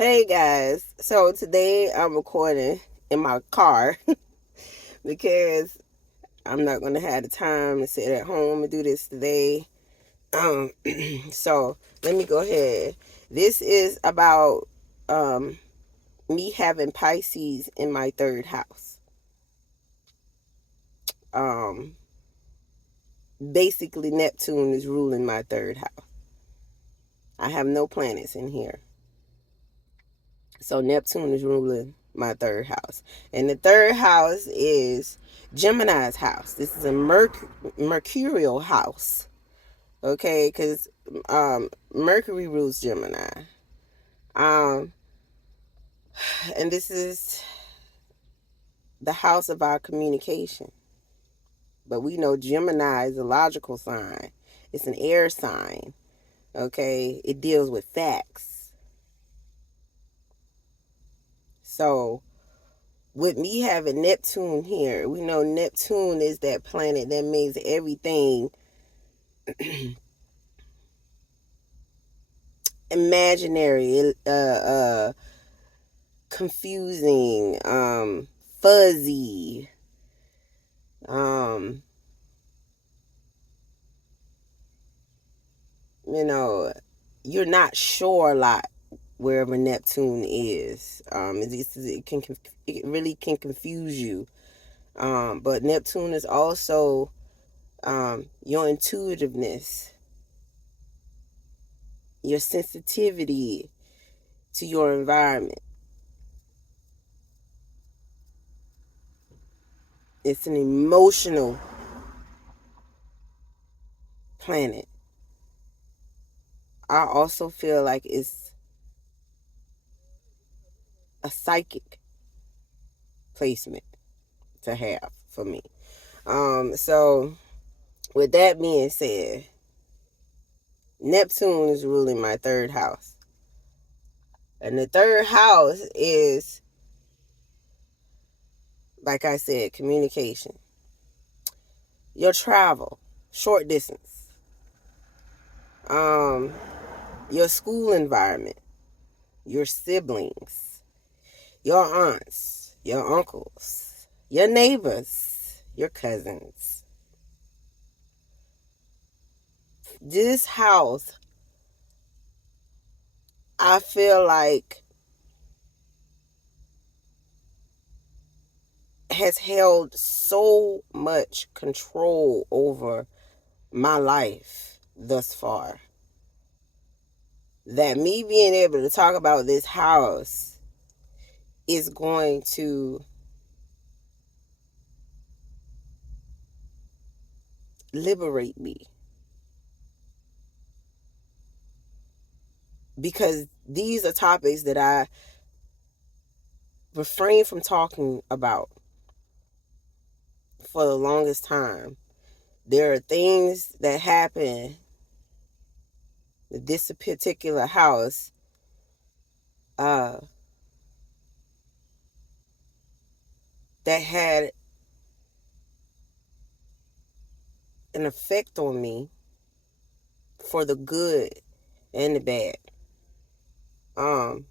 Hey guys, so today I'm recording in my car because I'm not going to have the time to sit at home and do this today. Um, so let me go ahead. This is about um, me having Pisces in my third house. Um, Basically, Neptune is ruling my third house. I have no planets in here. So Neptune is ruling my third house. And the third house is Gemini's house. This is a mercurial house. Okay, because Mercury rules Gemini. Um, and this is the house of our communication. But we know Gemini is a logical sign. It's an air sign. Okay, it deals with facts. So with me having Neptune here, we know Neptune is that planet that makes everything imaginary, confusing, fuzzy, um, you know, you're not sure a lot wherever Neptune is. It really can confuse you. But Neptune is also your intuitiveness, your sensitivity to your environment. It's an emotional planet. I also feel like it's a psychic placement to have for me. So with that being said, Neptune is ruling my third house. And the third house is, like I said, communication. Your travel, short distance. Um, your school environment, your siblings, your aunts, your uncles, your neighbors, your cousins. This house, I feel like, has held so much control over my life thus far that me being able to talk about this house is going to liberate me, because these are topics that I refrain from talking about for the longest time. There are things that happen in this particular house uh, that had an effect on me for the good and the bad. Um,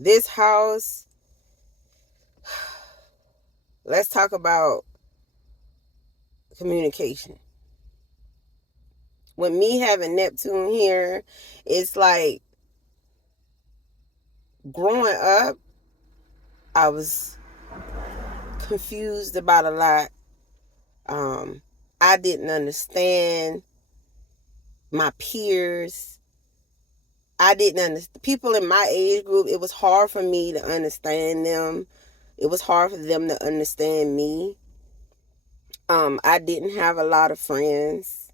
this house, let's talk about communication. With me having Neptune here, it's like growing up, I was confused about a lot. Um, I didn't understand my peers. I didn't understand people in my age group. It was hard for me to understand them. It was hard for them to understand me. I didn't have a lot of friends.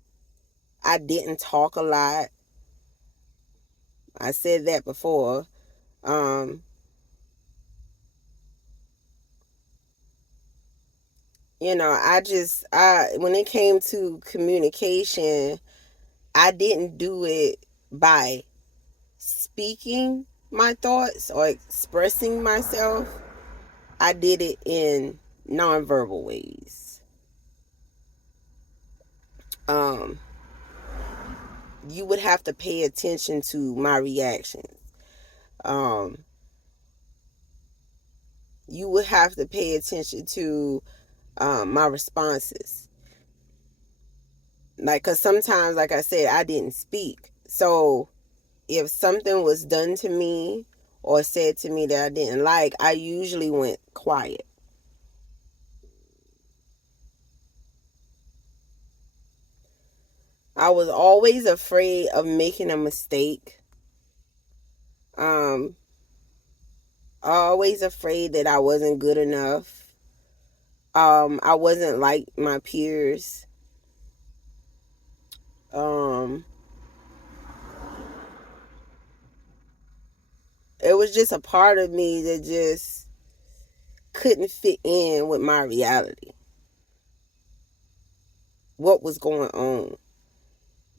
I didn't talk a lot. I said that before. Um, I when it came to communication, I didn't do it by speaking my thoughts or expressing myself. I did it in nonverbal ways. Um, you would have to pay attention to my reactions. um, you would have to pay attention to my responses. Like, because sometimes, like I said, I didn't speak. So if something was done to me or said to me that I didn't like, I usually went quiet. I was always afraid of making a mistake. Um, always afraid that I wasn't good enough. I wasn't like my peers. Um, it was just a part of me that just couldn't fit in with my reality. What was going on?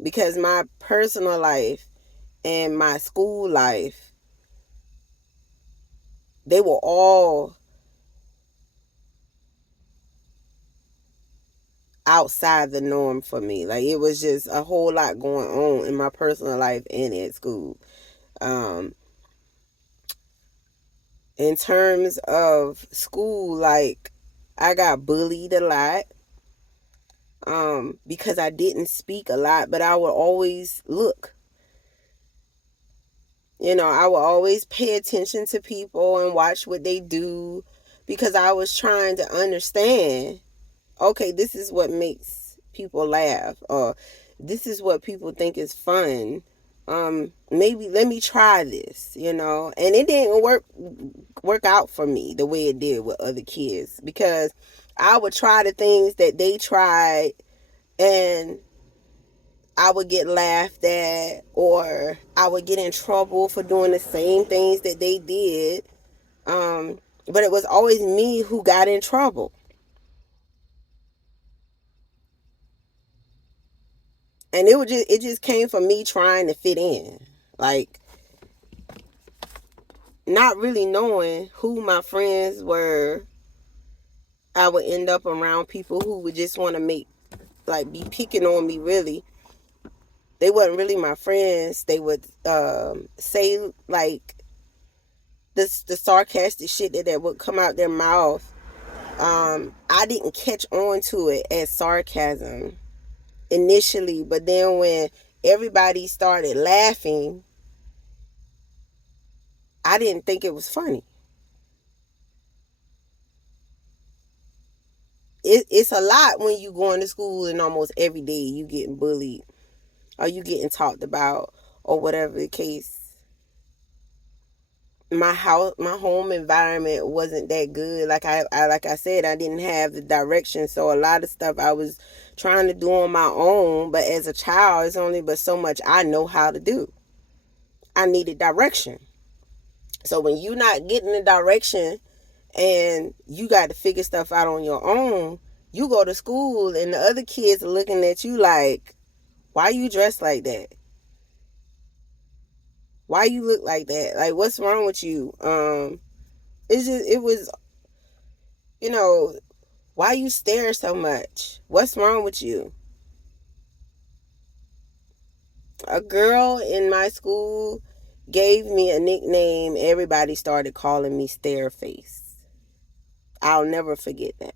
Because my personal life and my school life, they were all outside the norm for me. Like, it was just a whole lot going on in my personal life and at school. Um, in terms of school, like, I got bullied a lot because I didn't speak a lot, but I would always look. I would always pay attention to people and watch what they do because I was trying to understand, okay, this is what makes people laugh, or this is what people think is fun. Maybe let me try this, and it didn't work out for me the way it did with other kids, because I would try the things that they tried and I would get laughed at, or I would get in trouble for doing the same things that they did. But it was always me who got in trouble. And it just came from me trying to fit in. Like, not really knowing who my friends were. I would end up around people who would just want to be picking on me, really. They wasn't really my friends. They would say, like, the sarcastic shit that would come out their mouth. I didn't catch on to it as sarcasm initially, but then when everybody started laughing, I didn't think it was funny. It's a lot when you going to school and almost every day you getting bullied or you getting talked about or whatever the case. My home environment wasn't that good. Like I said, I didn't have the direction, so a lot of stuff I was trying to do on my own. But as a child, it's only but so much I know how to do. I needed direction. So when you not getting the direction and you got to figure stuff out on your own, you go to school and the other kids are looking at you like, why you dressed like that? Why you look like that? Like, what's wrong with you? It was, you know, why you stare so much? What's wrong with you? A girl in my school gave me a nickname. Everybody started calling me Stare Face. I'll never forget that.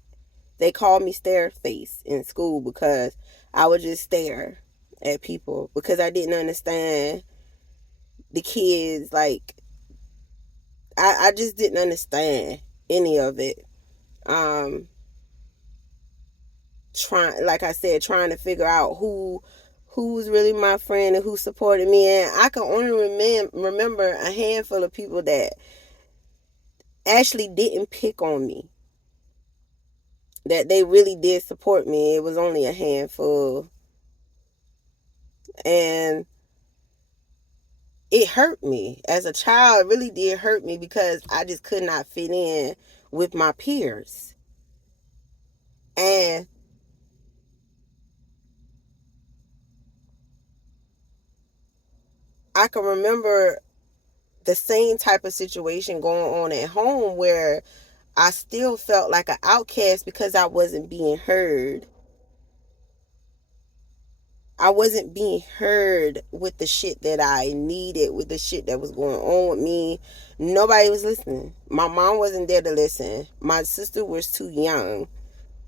They called me Stare Face in school because I would just stare at people because I didn't understand the kids. Like, I just didn't understand any of it. Um, like I said, trying to figure out who was really my friend and who supported me, and I can only remember a handful of people that actually didn't pick on me, that they really did support me. It was only a handful, and it hurt me as a child. It really did hurt me because I just could not fit in with my peers. And I can remember the same type of situation going on at home where I still felt like an outcast because I wasn't being heard. I wasn't being heard with the shit that I needed, with the shit that was going on with me. Nobody was listening. My mom wasn't there to listen. My sister was too young.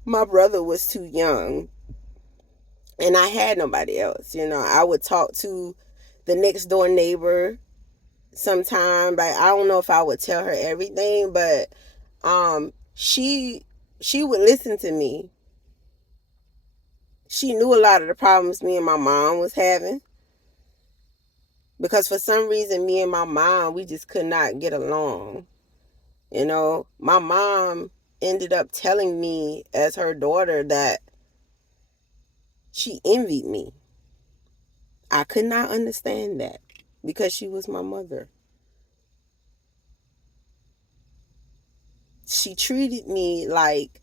My brother was too young. And I had nobody else. I would talk to the next door neighbor sometime. Like, I don't know if I would tell her everything, but she would listen to me. She knew a lot of the problems me and my mom was having. Because for some reason, me and my mom, we just could not get along. My mom ended up telling me as her daughter that she envied me. I could not understand that because she was my mother. She treated me like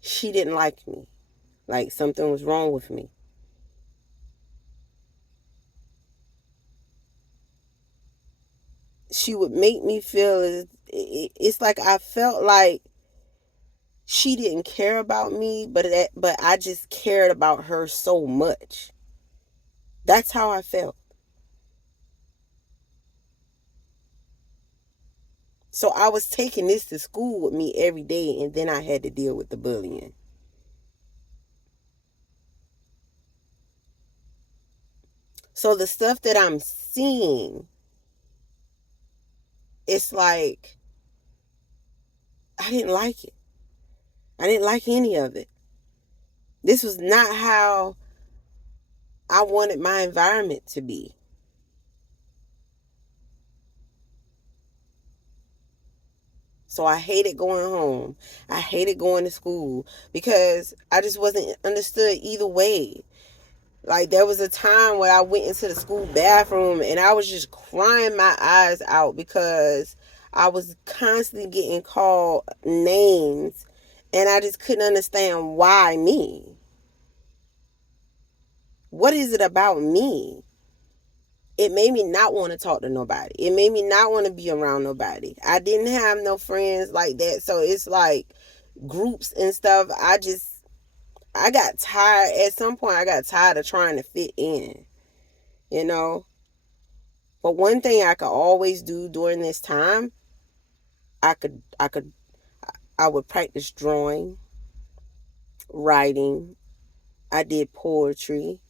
she didn't like me, like something was wrong with me. She would make me feel, it's like I felt like she didn't care about me, but I just cared about her so much. That's how I felt. So I was taking this to school with me every day, and then I had to deal with the bullying. So the stuff that I'm seeing, it's like I didn't like it. I didn't like any of it. This was not how I wanted my environment to be. So I hated going home. I hated going to school because I just wasn't understood either way. Like, there was a time where I went into the school bathroom and I was just crying my eyes out because I was constantly getting called names and I just couldn't understand why me. What is it about me? It made me not want to talk to nobody. It made me not want to be around nobody. I didn't have no friends like that. So it's like groups and stuff. I got tired. At some point, I got tired of trying to fit in, you know. But one thing I could always do during this time, I would practice drawing, writing. I did poetry,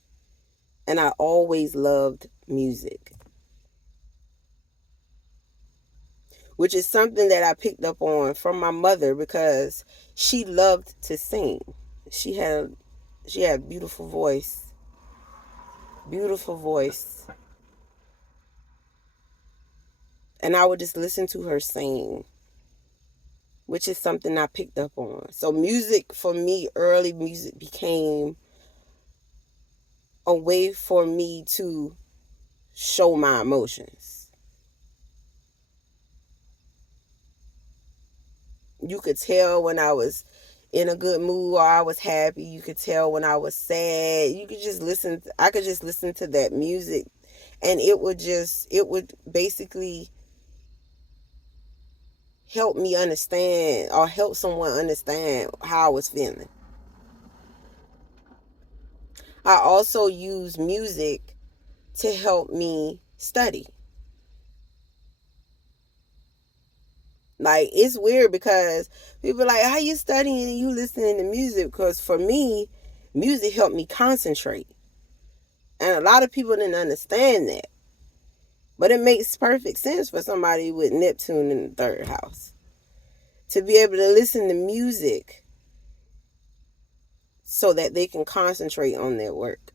and I always loved music, which is something that I picked up on from my mother because she loved to sing. She had a beautiful voice, and I would just listen to her sing, which is something I picked up on. So music for me, early music became a way for me to show my emotions. You could tell when I was in a good mood or I was happy. You could tell when I was sad. I could just listen to that music and it would basically help me understand or help someone understand how I was feeling. I also use music to help me study. Like, it's weird because people are like, how you studying and you listening to music? Because for me, music helped me concentrate. And a lot of people didn't understand that. But it makes perfect sense for somebody with Neptune in the third house to be able to listen to music so that they can concentrate on their work.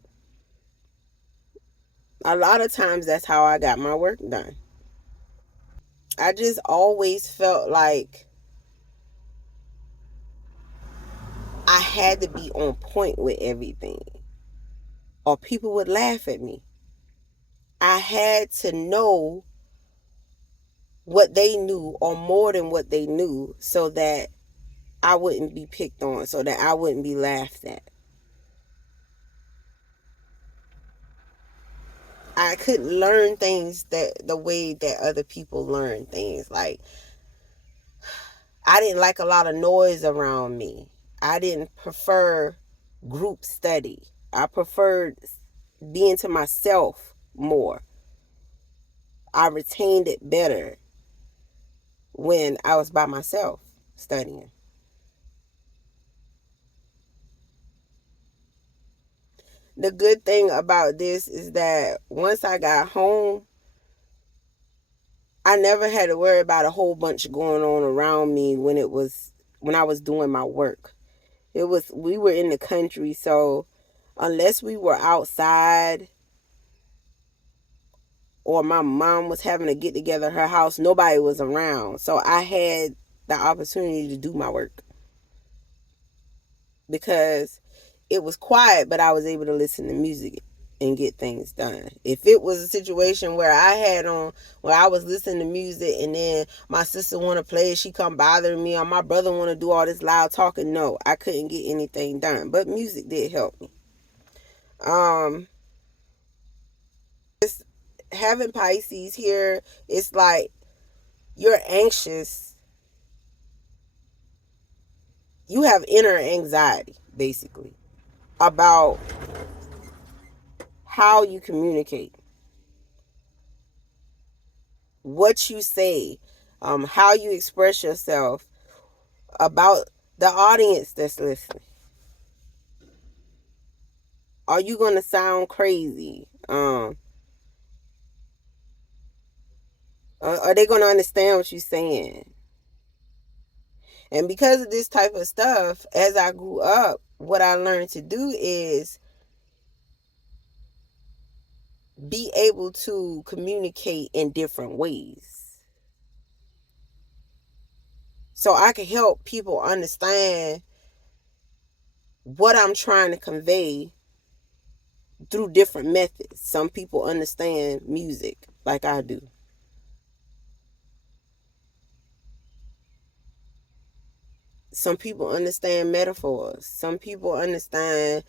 A lot of times that's how I got my work done. I just always felt like I had to be on point with everything or people would laugh at me. I had to know what they knew or more than what they knew so that I wouldn't be picked on, so that I wouldn't be laughed at. I couldn't learn things that the way that other people learn things. Like, I didn't like a lot of noise around me. I didn't prefer group study. I preferred being to myself more. I retained it better when I was by myself studying. The good thing about this is that once I got home, I never had to worry about a whole bunch going on around me when I was doing my work. We were in the country, so unless we were outside or my mom was having a get together at her house, nobody was around. So I had the opportunity to do my work because it was quiet, but I was able to listen to music and get things done. If it was a situation where I was listening to music and then my sister want to play, she come bothering me, or my brother want to do all this loud talking, no, I couldn't get anything done. But music did help me. Um, it's, having Pisces here, it's like you're anxious. You have inner anxiety, basically, about how you communicate, what you say, how you express yourself, about the audience that's listening. Are you going to sound crazy? Are they going to understand what you're saying? And because of this type of stuff, as I grew up, what I learned to do is be able to communicate in different ways. So I can help people understand what I'm trying to convey through different methods. Some people understand music like I do. Some people understand metaphors. Some people understand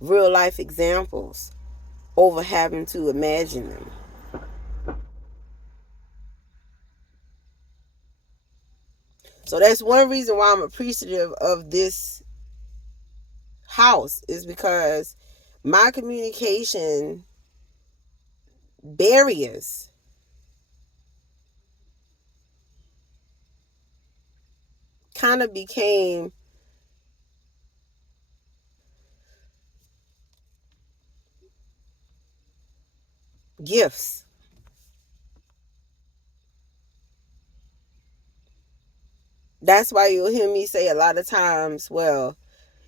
real life examples over having to imagine them. So that's one reason why I'm appreciative of this house, is because my communication barriers kind of became gifts. That's why you'll hear me say a lot of times, well,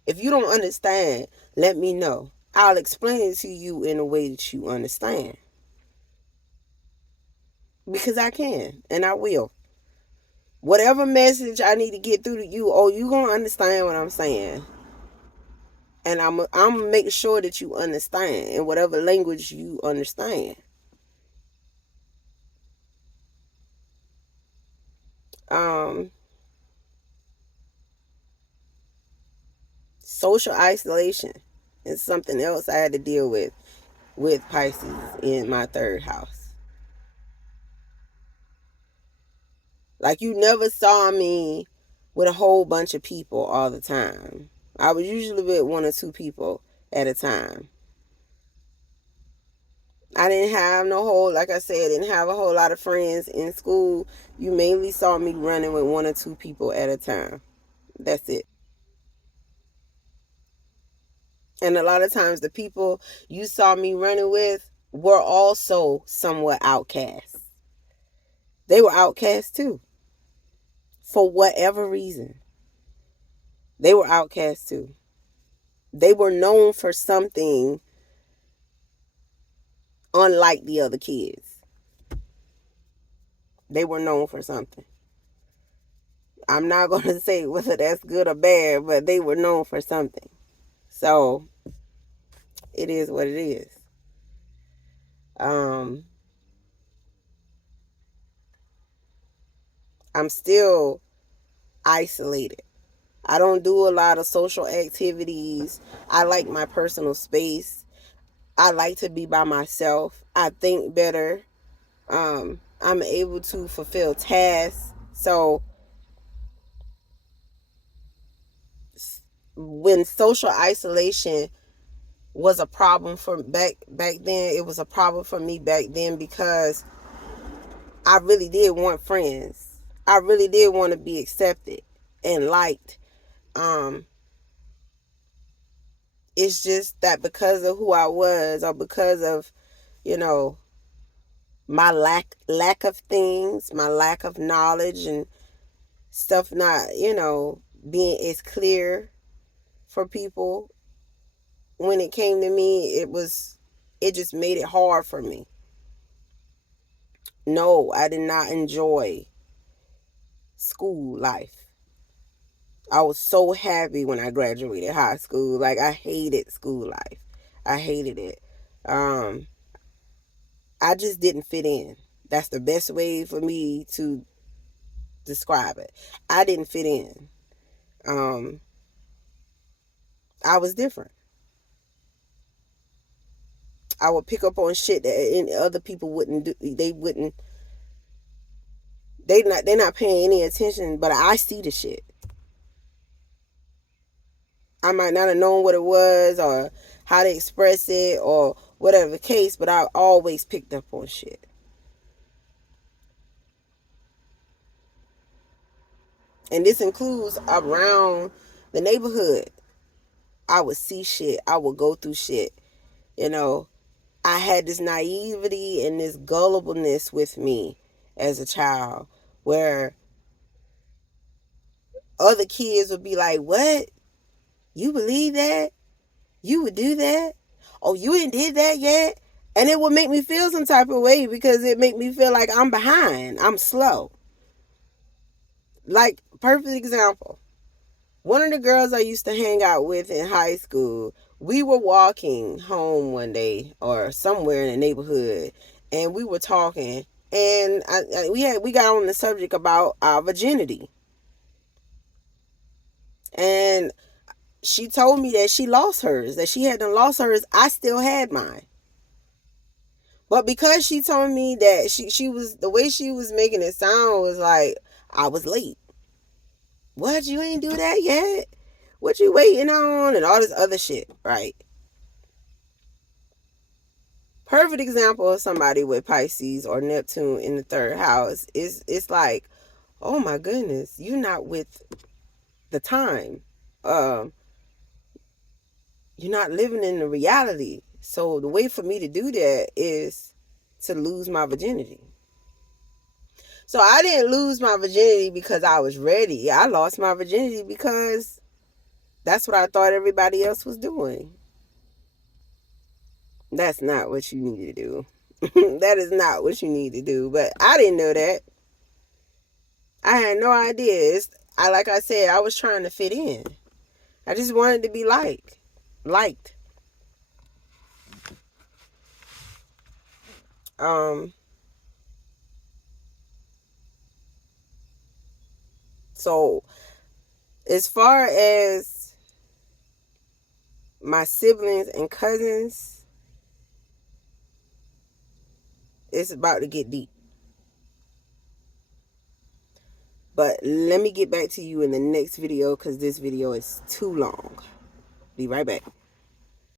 if you don't understand, let me know. I'll explain it to you in a way that you understand. Because I can, and I will. Whatever message I need to get through to you, oh, you going to understand what I'm saying. And I'm going to make sure that you understand in whatever language you understand. Social isolation is something else I had to deal with Pisces in my third house. Like, you never saw me with a whole bunch of people all the time. I was usually with one or two people at a time. I didn't have like I said, I didn't have a whole lot of friends in school. You mainly saw me running with one or two people at a time. That's it. And a lot of times the people you saw me running with were also somewhat outcasts. They were outcasts too. For whatever reason. They were outcasts too. They were known for something unlike the other kids. They were known for something. I'm not going to say whether that's good or bad, but they were known for something. So it is what it is. I'm still isolated. I don't do a lot of social activities. I like my personal space. I like to be by myself. I think better. I'm able to fulfill tasks. So when social isolation was a problem for back then, it was a problem for me back then because I really did want friends. I really did want to be accepted and liked. Um, it's just that because of who I was, or because of, you know, my lack of things, my lack of knowledge and stuff not, being as clear for people when it came to me, it just made it hard for me. No, I did not enjoy school life. I was so happy when I graduated high school. Like, I hated school life. I hated it. Um, I just didn't fit in. That's the best way for me to describe it. I didn't fit in. Um, I was different. I would pick up on shit that other people wouldn't do. They're not paying any attention, but I see the shit. I might not have known what it was or how to express it or whatever the case, but I always picked up on shit. And this includes around the neighborhood. I would see shit. I would go through shit. You know, I had this naivety and this gullibleness with me as a child where other kids would be like, "What? You believe that? You would do that? Oh, you ain't did that yet?" And it would make me feel some type of way because it make me feel like I'm behind. I'm slow. Like, perfect example. One of the girls I used to hang out with in high school, we were walking home one day or somewhere in the neighborhood, and we were talking, and we got on the subject about our virginity, and she told me that she lost hers, that she hadn't lost hers. I still had mine. But because she told me that she was, the way she was making it sound was like I was late. What, you ain't do that yet? What you waiting on? And all this other shit, right? Perfect example of somebody with Pisces or Neptune in the third house is, it's like, oh my goodness, you're not with the time. Um, you're not living in the reality. So the way for me to do that is to lose my virginity. So I didn't lose my virginity because I was ready. I lost my virginity because that's what I thought everybody else was doing. That's not what you need to do. That is not what you need to do. But I didn't know that. I had no idea. Like I said, I was trying to fit in. I just wanted to be liked. Um. So as far as my siblings and cousins, it's about to get deep. But let me get back to you in the next video because this video is too long. Be right back.